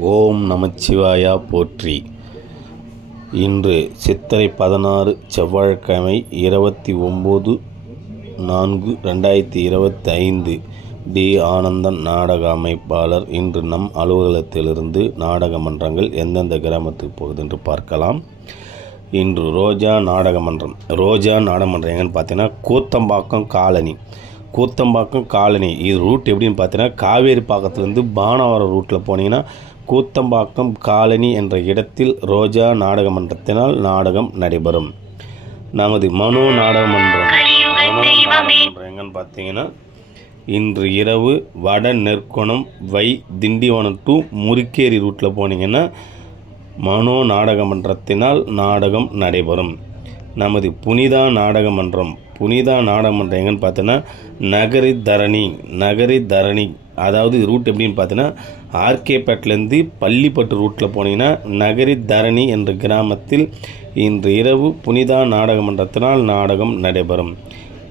ஓம் நமச்சிவாயா போற்றி. இன்று சித்திரை பதினாறு செவ்வாய்க்கிழமை இருபத்தி ஒம்பது நான்கு ரெண்டாயிரத்தி இருபத்தி ஐந்து டி. ஆனந்தன் நாடக அமைப்பாளர். இன்று நம் அலுவலகத்திலிருந்து நாடக மன்றங்கள் எந்தெந்த கிராமத்துக்கு போகுது என்று பார்க்கலாம். இன்று ரோஜா நாடக மன்றம். ரோஜா நாடகமன்றம் எங்கன்னு பார்த்தீங்கன்னா கூத்தம்பாக்கம் காலனி. கூத்தம்பாக்கம் காலனி. இது ரூட் எப்படின்னு பார்த்தீங்கன்னா காவேரி பாக்கத்துலேருந்து பானவரம் ரூட்டில் போனீங்கன்னா கூத்தம்பாக்கம் காலனி என்ற இடத்தில் ரோஜா நாடக மன்றத்தினால் நாடகம் நடைபெறும். நமது மனோ நாடக மன்றம் மனோ நாடக மன்றம் எங்கன்னு பார்த்தீங்கன்னா இன்று இரவு வட நெற்குணம் வை திண்டிவனம் டு முறுக்கேரி ரூட்டில் போனீங்கன்னா மனோ நாடக மன்றத்தினால் நாடகம் நடைபெறும். நமது புனிதா நாடக மன்றம் புனிதா நாடக மன்றம் எங்கன்னு பார்த்தோன்னா நகரி தரணி நகரி தரணி அதாவது ரூட் எப்படின்னு பார்த்தீங்கன்னா ஆர்கேபேட்லேருந்து பள்ளிப்பட்டு ரூட்டில் போனீங்கன்னா நகரி தரணி என்ற கிராமத்தில் இன்று இரவு புனிதா நாடக மன்றத்தினால் நாடகம் நடைபெறும்.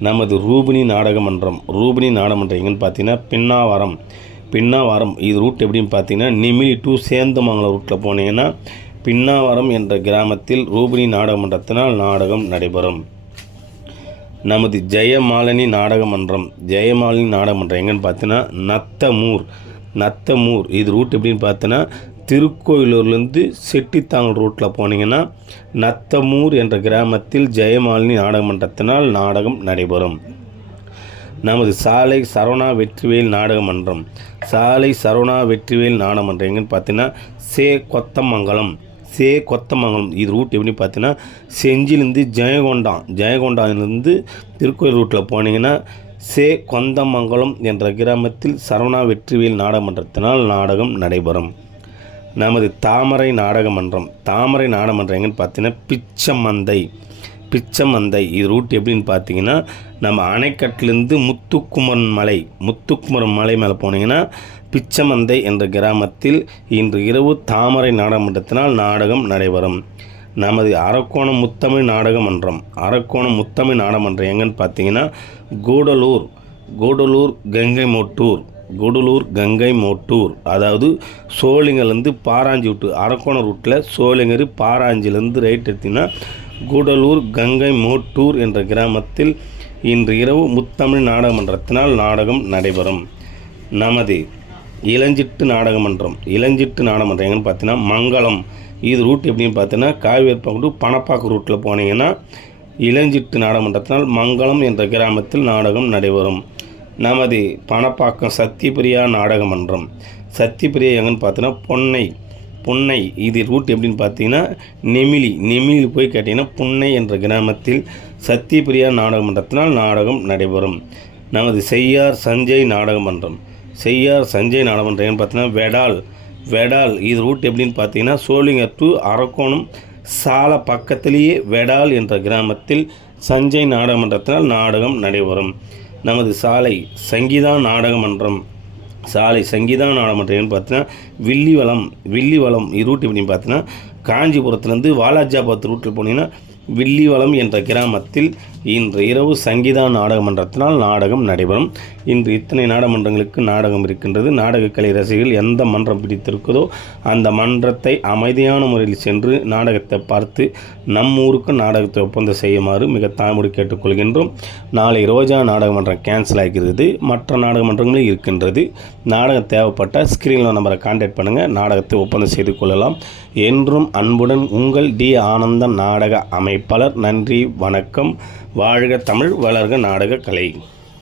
நமது ரூபினி நாடக மன்றம் ரூபினி நாடகமன்றம் எங்கன்னு பார்த்தீங்கன்னா பின்னாவரம். பின்னாவரம் இது ரூட் எப்படின்னு பார்த்தீங்கன்னா நிமிலி டு சேந்தமங்கலம் ரூட்டில் போனீங்கன்னா பின்னாவரம் என்ற கிராமத்தில் ரூபினி நாடக மன்றத்தினால் நாடகம் நடைபெறும். நமது ஜெயமாலினி நாடகமன்றம் ஜெயமாலினி நாடகமன்றம் எங்கன்னு பார்த்தீங்கன்னா நத்தமூர். நத்தமூர். இது ரூட் எப்படின்னு பார்த்தோன்னா திருக்கோயிலூர்லேருந்து செட்டித்தாங்கல் ரூட்டில் போனீங்கன்னா நத்தமூர் என்ற கிராமத்தில் ஜெயமாலினி நாடகமன்றத்தினால் நாடகம் நடைபெறும். நமது சாலை சரவணா வெற்றிவேல் நாடகமன்றம். சாலை சரவணா வெற்றிவேல் நாடகமன்றம் எங்கன்னு பார்த்தீங்கன்னா சே கொத்தமங்கலம். சே கொத்தமங்கலம். இது ரூட் எப்படி பார்த்தீங்கன்னா செஞ்சிலேருந்து ஜெயகொண்டான் ஜெயகொண்டானிலேருந்து திருக்கோயில் ரூட்டில் போனீங்கன்னா சே கொந்தமங்கலம் என்ற கிராமத்தில் சரவணா வெற்றிவேல் நாடகமன்றத்தினால் நாடகம் நடைபெறும். நமது தாமரை நாடகமன்றம். தாமரை நாடகமன்றம் எங்கன்னு பார்த்தீங்கன்னா பிச்சமந்தை. பிச்சமந்தை. இது ரூட் எப்படின்னு பார்த்தீங்கன்னா நம்ம அணைக்கட்டிலேருந்து முத்துக்குமரன் மலை முத்துக்குமரன் மலை மேலே போனீங்கன்னா பிச்சமந்தை என்ற கிராமத்தில் இன்று இரவு தாமரை நாடகமன்றத்தினால் நாடகம் நடைபெறும். நமது அரக்கோணம் முத்தமிழ் நாடகமன்றம் அரக்கோணம் முத்தமிழ் நாடகமன்றம் எங்கன்னு பார்த்தீங்கன்னா கூடலூர் கூடலூர் கங்கை மோட்டூர் கூடலூர் கங்கை மோட்டூர் அதாவது சோழிங்கலேருந்து பாராஞ்சி விட்டு அரக்கோணம் ரூட்டில் சோளிங்கர் பாராஞ்சிலேருந்து ரைட் எடுத்திங்கன்னா கூடலூர் கங்கை மோட்டூர் என்ற கிராமத்தில் இன்று இரவு முத்தமிழ் நாடகமன்றத்தினால் நாடகம் நடைபெறும். நமது இளஞ்சிட்டு நாடகமன்றம் இளஞ்சிட்டு நாடகமன்றம் எங்கன்னு பார்த்தீங்கன்னா மங்களம். இது ரூட் எப்படின்னு பார்த்தீங்கன்னா காவேரிப்பாக்கம் டு பணப்பாக்கம் ரூட்டில் போனீங்கன்னா இளஞ்சிட்டு நாடகமன்றத்தினால் மங்களம் என்ற கிராமத்தில் நாடகம் நடைபெறும். நமது பணப்பாக்கம் சத்தியபிரியா நாடகமன்றம். சத்தியபிரியா எங்கன்னு பார்த்தீங்கன்னா பொன்னை புன்னை இது ரூட் எப்படின்னு பார்த்தீங்கன்னா நெமிலி நெமிலியில் போய் கேட்டிங்கன்னா புன்னை என்ற கிராமத்தில் சத்தியபிரியா நாடக மன்றத்தினால் நாடகம் நடைபெறும். நமது செய்யார் சஞ்சய் நாடக மன்றம். செய்யார் சஞ்சய் நாடக மன்றம் ஏன்னு பார்த்தீங்கன்னா வெடால். வெடால் இது ரூட் எப்படின்னு பார்த்தீங்கன்னா சோழிங்கர் டு அரக்கோணம் சாலை பக்கத்திலேயே வெடால் என்ற கிராமத்தில் சஞ்சய் நாடக மன்றத்தினால் நாடகம் நடைபெறும். நமது சாலை சங்கீதா நாடக மன்றம். சாலை சங்கீதா நாடகமன்றம் பார்த்தீங்கன்னா வில்லிவளம் வில்லிவளம் இது ரூட் எப்படின்னு பார்த்தீங்கன்னா காஞ்சிபுரத்துலேருந்து வாலாஜாபாத் ரூட்டில் போனீங்கன்னா வில்லிவளம் என்ற கிராமத்தில் இன்று இரவு சங்கீதா நாடகமன்றத்தினால் நாடகம் நடைபெறும். இன்று இத்தனை நாடகமன்றங்களுக்கு நாடகம் இருக்கின்றது. நாடகக்கலை ரசிகர்கள் எந்த மன்றம் பிடித்திருக்குதோ அந்த மன்றத்தை அமைதியான முறையில் சென்று நாடகத்தை பார்த்து நம் ஊருக்கு நாடகத்தை ஒப்பந்தம் செய்யுமாறு மிக தாழ்முடி கேட்டுக்கொள்கின்றோம். நாளை ரோஜா நாடகமன்றம் கேன்சல் ஆகிறது மற்ற நாடகமன்றங்களும் இருக்கின்றது. நாடகம் தேவைப்பட்ட ஸ்க்ரீனில் நம்பரை கான்டாக்ட் பண்ணுங்கள் நாடகத்தை ஒப்பந்தம் செய்து கொள்ளலாம். என்றும் அன்புடன் உங்கள் டி ஆனந்தம் நாடக அமை பலர் நன்றி வணக்கம். வாழ்க தமிழ் வளர்க நாடக கலை.